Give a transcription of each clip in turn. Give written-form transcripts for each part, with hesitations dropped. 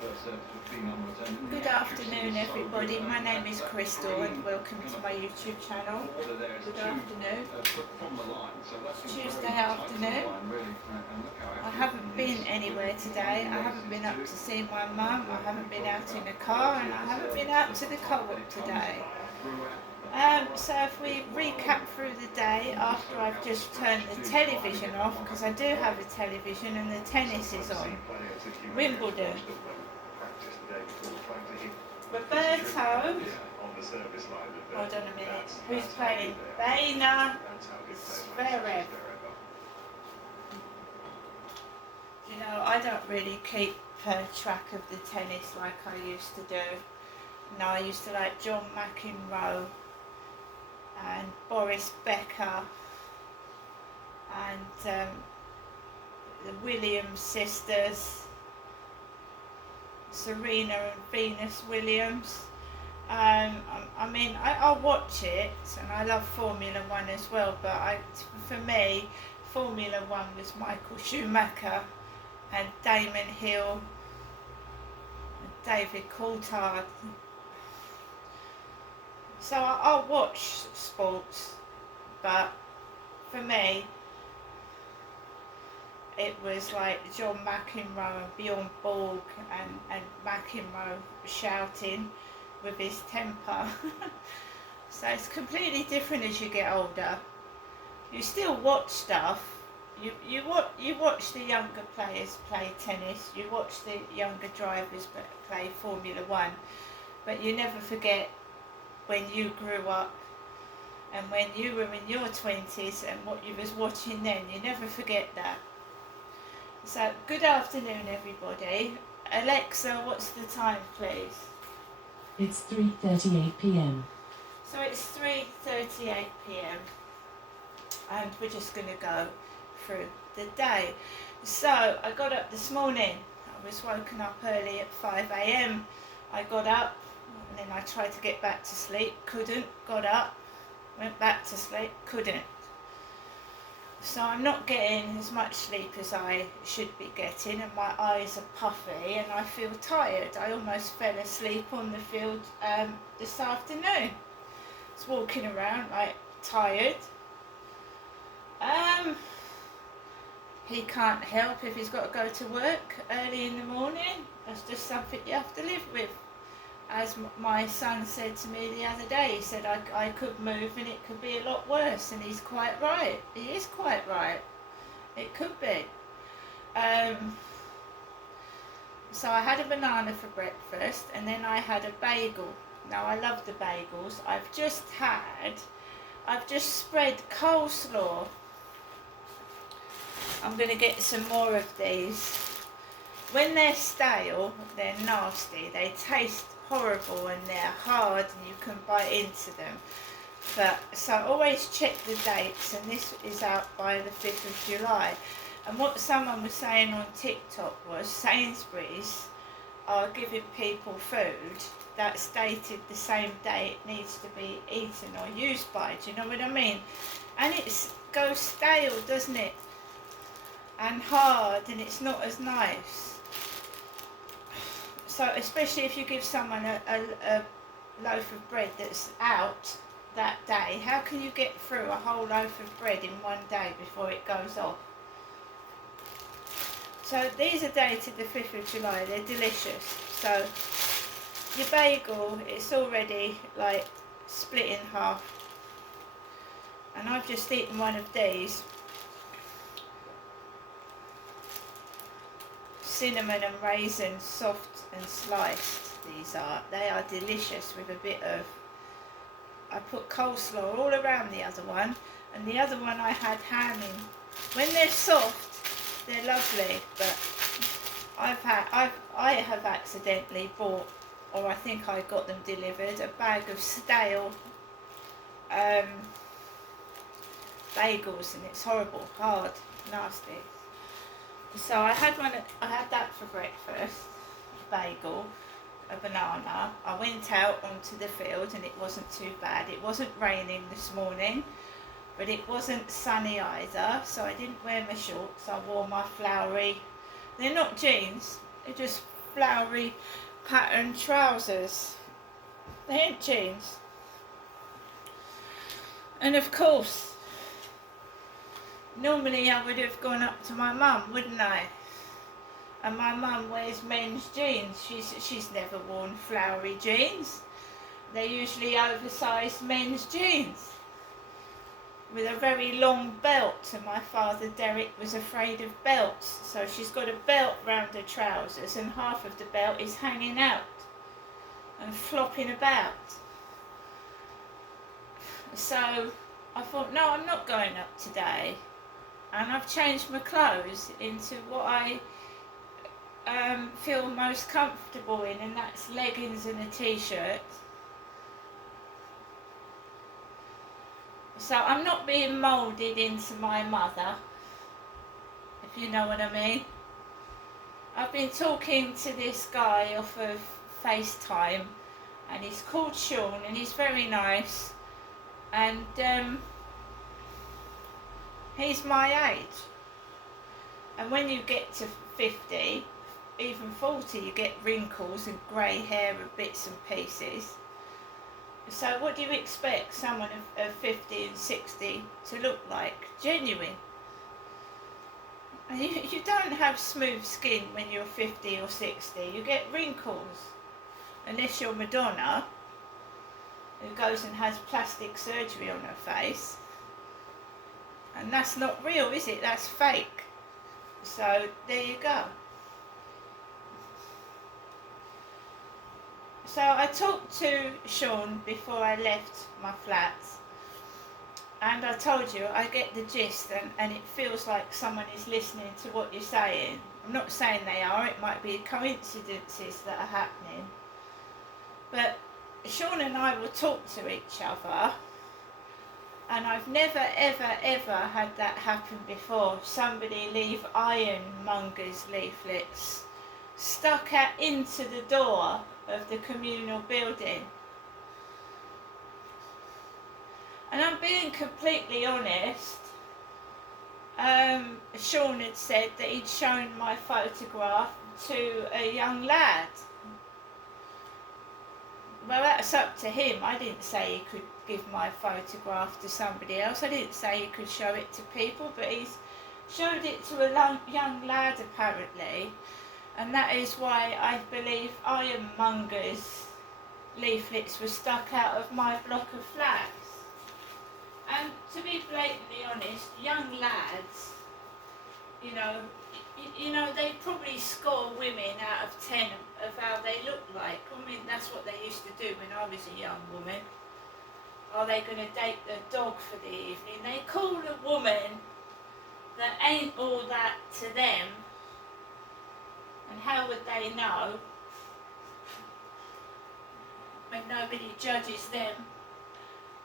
Good afternoon everybody, my name is Crystal and welcome to my YouTube channel. Good afternoon. It's Tuesday afternoon. I haven't been anywhere today. I haven't been up to see my mum, I haven't been out in the car, and I haven't been out to the co-op today. So if we recap through the day after I've just turned the television off, because I do have a television and the tennis is on. Wimbledon. Roberto. Hold on a minute. Who's playing? Dana Zverev. You know, I don't really keep track of the tennis like I used to do. No, I used to like John McEnroe and Boris Becker and the Williams sisters, Serena and Venus Williams. I mean, I'll watch it, and I love Formula One as well, but for me, Formula One was Michael Schumacher and Damon Hill and David Coulthard. So I'll watch sports, but for me, it was like John McEnroe and Bjorn Borg and McEnroe shouting with his temper. So it's completely different as you get older. You still watch stuff. You watch the younger players play tennis. You watch the younger drivers play Formula One, but you never forget when you grew up and when you were in your 20s and what you was watching then. You never forget that. So good afternoon everybody. Alexa, what's the time please? It's 3:38 p.m. So it's 3:38 p.m. and we're just going to go through the day. So I got up this morning. I was woken up early at 5 a.m. I got up and then I tried to get back to sleep, couldn't, got up, went back to sleep, couldn't. So I'm not getting as much sleep as I should be getting, and my eyes are puffy and I feel tired. I almost fell asleep on the field this afternoon. I was walking around like tired. He can't help if he's got to go to work early in the morning. That's just something you have to live with. As my son said to me the other day, he said I could move and it could be a lot worse, and he's quite right. He is quite right. It could be. So I had a banana for breakfast and then I had a bagel. Now I love the bagels. I've just spread coleslaw. I'm going to get some more of these. When they're stale, they're nasty. They taste horrible and they're hard and you can bite into them. But so always check the dates, and this is out by the 5th of July. And what someone was saying on TikTok was Sainsbury's are giving people food that's dated the same day it needs to be eaten or used by. Do you know what I mean? And it goes stale, doesn't it? And hard, and it's not as nice. So especially if you give someone a loaf of bread that's out that day, how can you get through a whole loaf of bread in one day before it goes off? So these are dated the 5th of July, they're delicious. So your bagel, it's already like split in half. And I've just eaten one of these. Cinnamon and raisin, soft and sliced. They are delicious with a bit of, I put coleslaw all around the other one, and the other one I had ham in. When they're soft, they're lovely, but I have accidentally bought, or I think I got them delivered, a bag of stale bagels, and it's horrible, hard, nasty. So I had that for breakfast, a bagel, a banana. I went out onto the field and it wasn't too bad. It wasn't raining this morning, but it wasn't sunny either, so I didn't wear my shorts. I wore my flowery, they're not jeans, they're just flowery pattern trousers. They ain't jeans. And of course, normally I would have gone up to my mum, wouldn't I? And my mum wears men's jeans. She's never worn flowery jeans. They're usually oversized men's jeans with a very long belt, and my father Derek was afraid of belts, so she's got a belt round her trousers and half of the belt is hanging out and flopping about. So I thought, no, I'm not going up today, and I've changed my clothes into what I feel most comfortable in, and that's leggings and a t-shirt. So I'm not being moulded into my mother, if you know what I mean. I've been talking to this guy off of FaceTime, and he's called Sean, and he's very nice, and he's my age. And when you get to 50, even 40, you get wrinkles and grey hair and bits and pieces. So what do you expect someone of 50 and 60 to look like? Genuine. And you don't have smooth skin when you're 50 or 60. You get wrinkles. Unless you're Madonna, who goes and has plastic surgery on her face. And that's not real, is it? That's fake. So there you go. So I talked to Sean before I left my flat, and I told you I get the gist, and it feels like someone is listening to what you're saying. I'm not saying they are, it might be coincidences that are happening. But Sean and I will talk to each other, and I've never ever had that happen before. Somebody leave ironmongers leaflets stuck out into the door of the communal building. And I'm being completely honest. Sean had said that he'd shown my photograph to a young lad. Well, that's up to him. I didn't say he could give my photograph to somebody else. I didn't say he could show it to people, but he's showed it to a young lad apparently. And that is why I believe ironmongers leaflets were stuck out of my block of flats. And to be blatantly honest, young lads, you know, they probably score women out of 10 of how they look like. I mean, that's what they used to do when I was a young woman. Are they going to date the dog for the evening? They call a woman that ain't all that to them. And how would they know when nobody judges them?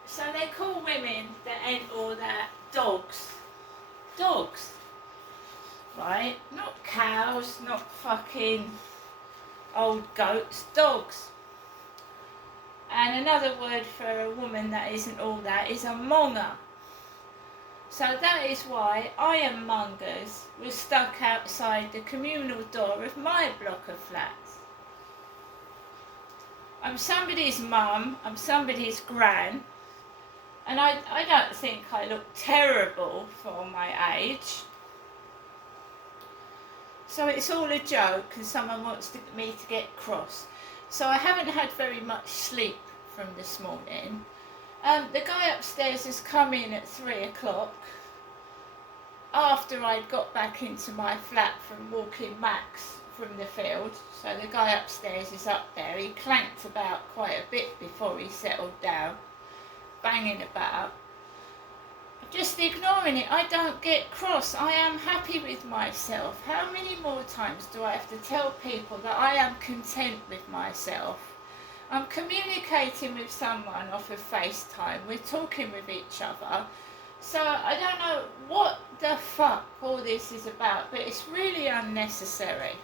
So they call women that ain't all that dogs. Dogs. Right? Not cows, not fucking old goats, dogs. And another word for a woman that isn't all that is a monger. So that is why ironmongers were stuck outside the communal door of my block of flats. I'm somebody's mum, I'm somebody's gran, and I don't think I look terrible for my age. So it's all a joke and someone wants me to get cross. So I haven't had very much sleep from this morning. The guy upstairs has come in at 3 o'clock after I'd got back into my flat from walking Max from the field. So the guy upstairs is up there. He clanked about quite a bit before he settled down, banging about. Just ignoring it. I don't get cross. I am happy with myself. How many more times do I have to tell people that I am content with myself? I'm communicating with someone off of FaceTime. We're talking with each other. So I don't know what the fuck all this is about, but it's really unnecessary.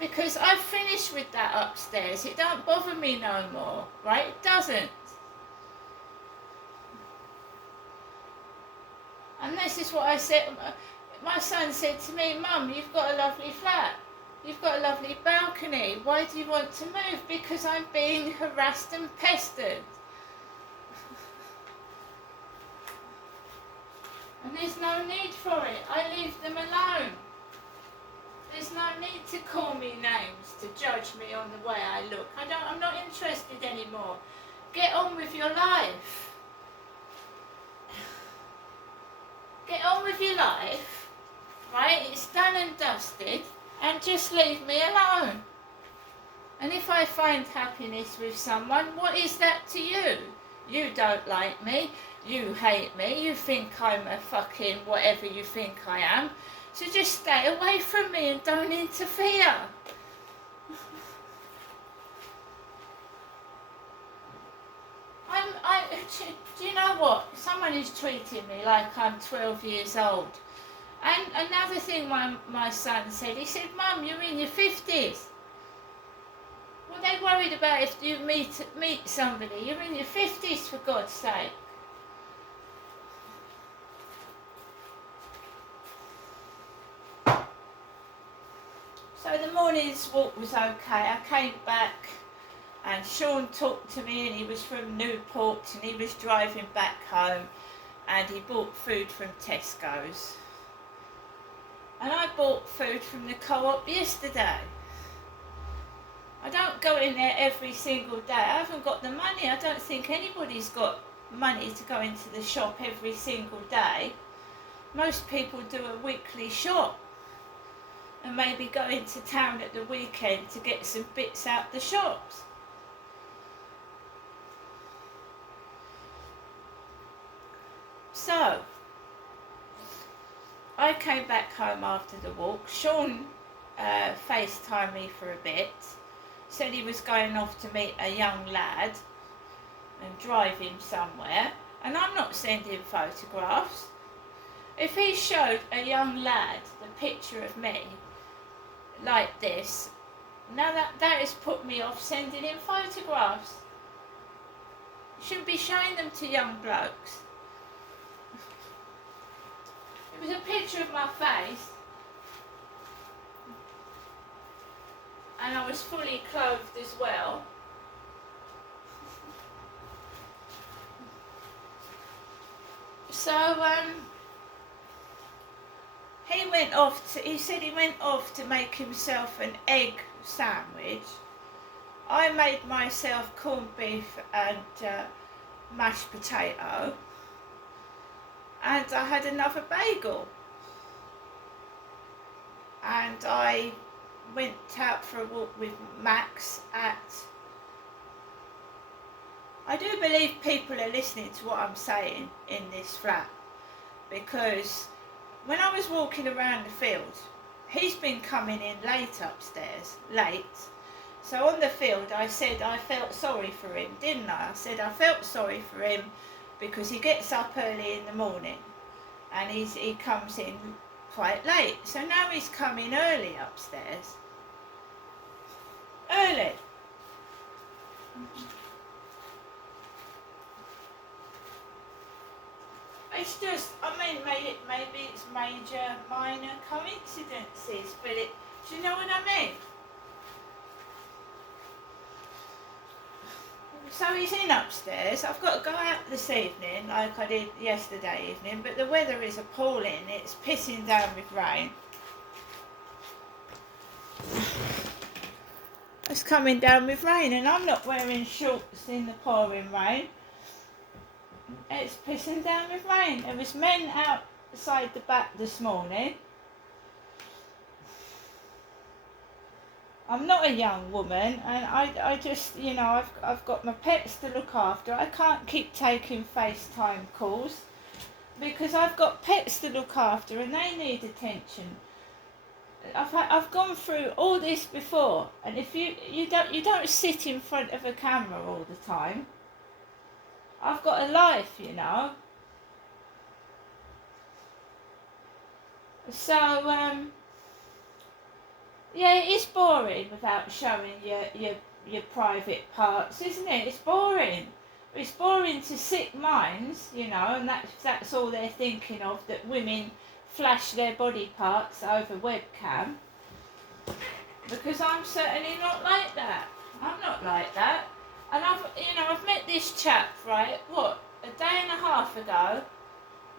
Because I've finished with that upstairs. It don't bother me no more, right? It doesn't. And this is what I said. My son said to me, Mum, you've got a lovely flat. You've got a lovely balcony. Why do you want to move? Because I'm being harassed and pestered. And there's no need for it. I leave them alone. There's no need to call me names, to judge me on the way I look. I'm not interested anymore. Get on with your life. Get on with your life, right? It's done and dusted, and just leave me alone. And if I find happiness with someone, what is that to you? You don't like me, you hate me, you think I'm a fucking whatever you think I am. So just stay away from me and don't interfere. Do you know what? Someone is treating me like I'm 12 years old. And another thing my son said, he said, Mum, you're in your 50s. What are they worried about if you meet somebody? You're in your 50s, for God's sake. So the morning's walk was okay. I came back and Sean talked to me, and he was from Newport and he was driving back home, and he bought food from Tesco's. And I bought food from the Co-op yesterday. I don't go in there every single day. I haven't got the money. I don't think anybody's got money to go into the shop every single day. Most people do a weekly shop and maybe go into town at the weekend to get some bits out the shops. So, I came back home after the walk. Sean FaceTimed me for a bit, said he was going off to meet a young lad and drive him somewhere, and I'm not sending photographs. If he showed a young lad the picture of me like this, now that has put me off sending him photographs. You shouldn't be showing them to young blokes. It was a picture of my face, and I was fully clothed as well. So he said he went off to make himself an egg sandwich. I made myself corned beef and mashed potato, and I had another bagel, and I went out for a walk with Max I do believe people are listening to what I'm saying in this flat, because when I was walking around the field, he's been coming in late upstairs, so on the field I said I felt sorry for him, didn't I? I said I felt sorry for him because he gets up early in the morning and he comes in quite late. So now he's coming early upstairs. Early. It's just, maybe it's major, minor coincidences, but do you know what I mean? So he's in upstairs. I've got to go out this evening like I did yesterday evening, but the weather is appalling. It's pissing down with rain. It's coming down with rain, and I'm not wearing shorts in the pouring rain. It's pissing down with rain. There was men outside the back this morning. I'm not a young woman, and I just, I've got my pets to look after. I can't keep taking FaceTime calls because I've got pets to look after and they need attention. I've gone through all this before, and if you don't sit in front of a camera all the time. I've got a life, So yeah, it is boring without showing your private parts, isn't it? It's boring. It's boring to sick minds, and that's all they're thinking of, that women flash their body parts over webcam. because I'm certainly not like that. I'm not like that. And I've met this chap, right, a day and a half ago.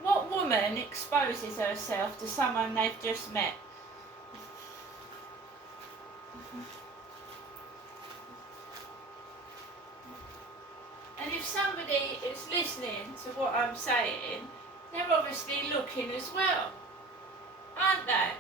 What woman exposes herself to someone they've just met? And if somebody is listening to what I'm saying, they're obviously looking as well, aren't they?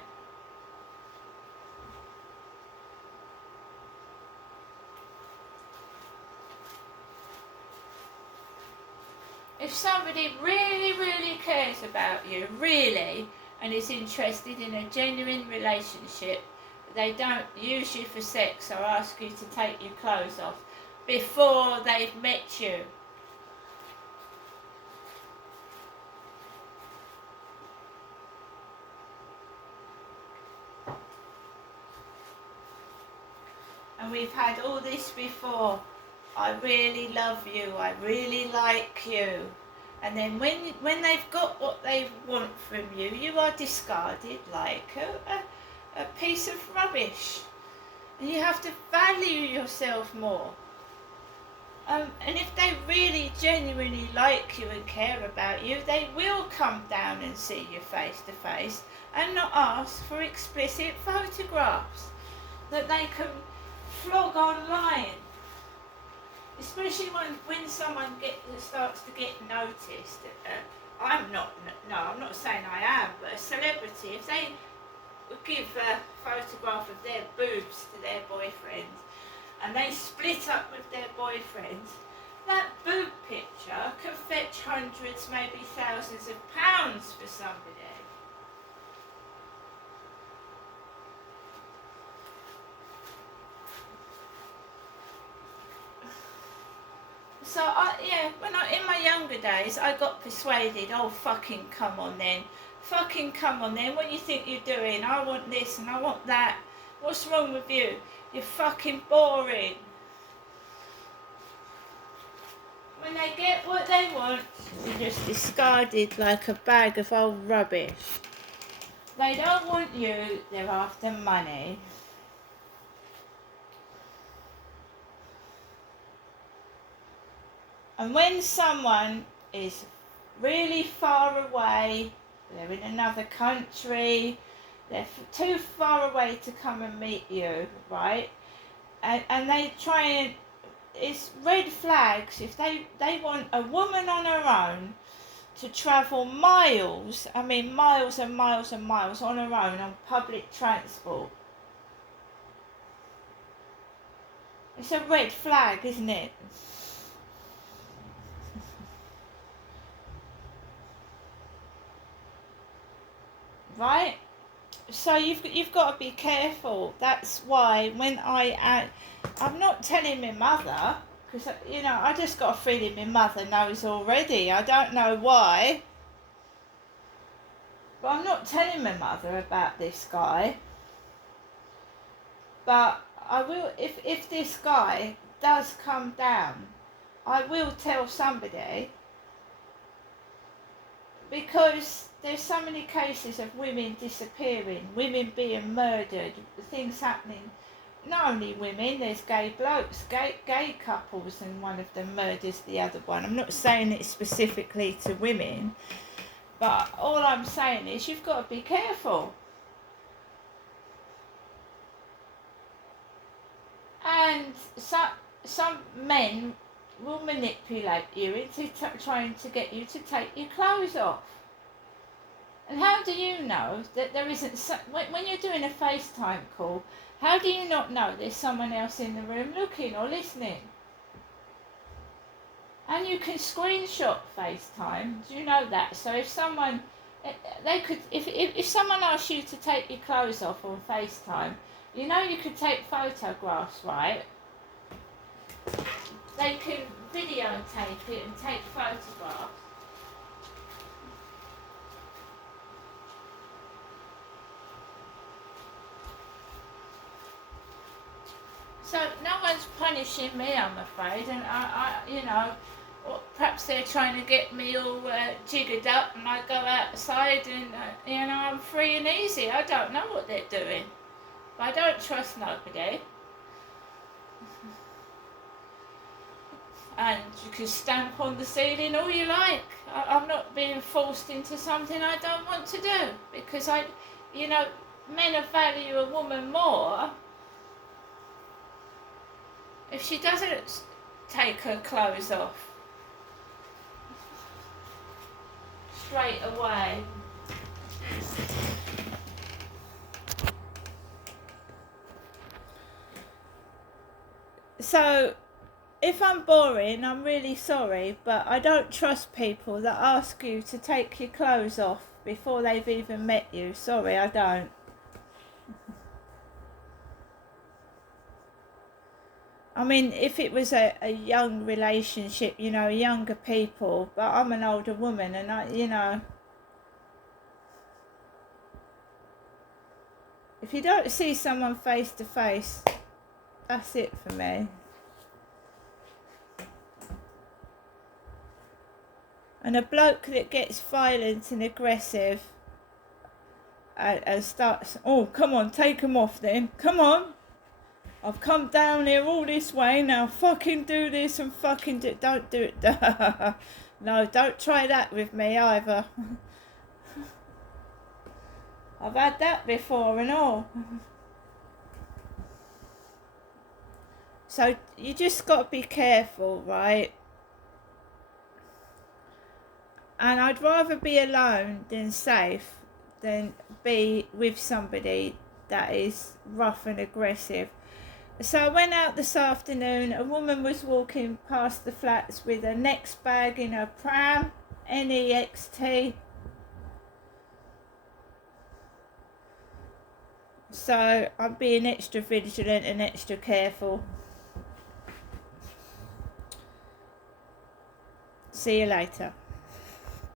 If somebody really, really cares about you, really, and is interested in a genuine relationship, they don't use you for sex or ask you to take your clothes off before they've met you. And we've had all this before. I really love you, I really like you. And then when they've got what they want from you, you are discarded like a piece of rubbish. And you have to value yourself more. And if they really genuinely like you and care about you, they will come down and see you face to face and not ask for explicit photographs that they can flog online. Especially when someone starts to get noticed. I'm not saying I am, but a celebrity, if they give a photograph of their boobs to their boyfriend and they split up with their boyfriend, that boob picture can fetch hundreds, maybe thousands of pounds for somebody. So in my younger days, I got persuaded. Oh, fucking come on then, what do you think you're doing? I want this and I want that. What's wrong with you? You're fucking boring. When they get what they want, they're just discarded like a bag of old rubbish. They don't want you, they're after money. And when someone is really far away, they're in another country, they're too far away to come and meet you, right? And they try and, it's red flags if they want a woman on her own to travel miles and miles and miles on her own on public transport. It's a red flag, isn't it? Right? So you've got to be careful. That's why when I'm not telling my mother, because I just got a feeling my mother knows already. I don't know why, but I'm not telling my mother about this guy. But I will, if this guy does come down, I will tell somebody, because there's so many cases of women disappearing, women being murdered, things happening. Not only women, there's gay blokes, gay couples, and one of them murders the other one. I'm not saying it specifically to women, but all I'm saying is you've got to be careful. And some men will manipulate you into trying to get you to take your clothes off. And how do you know that there isn't, when you're doing a FaceTime call, how do you not know there's someone else in the room looking or listening? And you can screenshot FaceTime, do you know that? So if someone, if someone asks you to take your clothes off on FaceTime, you could take photographs, right? They can videotape it and take photographs. So no one's punishing me, I'm afraid, and perhaps they're trying to get me all jiggered up, and I go outside and I'm free and easy. I don't know what they're doing. But I don't trust nobody. And you can stamp on the ceiling all you like. I'm not being forced into something I don't want to do, because men value a woman more if she doesn't take her clothes off straight away. So, if I'm boring, I'm really sorry, but I don't trust people that ask you to take your clothes off before they've even met you. Sorry, I don't. I mean, if it was a young relationship, younger people, but I'm an older woman and if you don't see someone face to face, that's it for me. And a bloke that gets violent and aggressive and starts, oh, come on, take them off then. Come on. I've come down here all this way, now fucking do this and fucking do... Don't do it. No, don't try that with me either. I've had that before and all. So you just got to be careful, right? And I'd rather be alone than safe than be with somebody that is rough and aggressive. So I went out this afternoon. A woman was walking past the flats with a Next bag in her pram, NEXT. So I'm being extra vigilant and extra careful. See you later.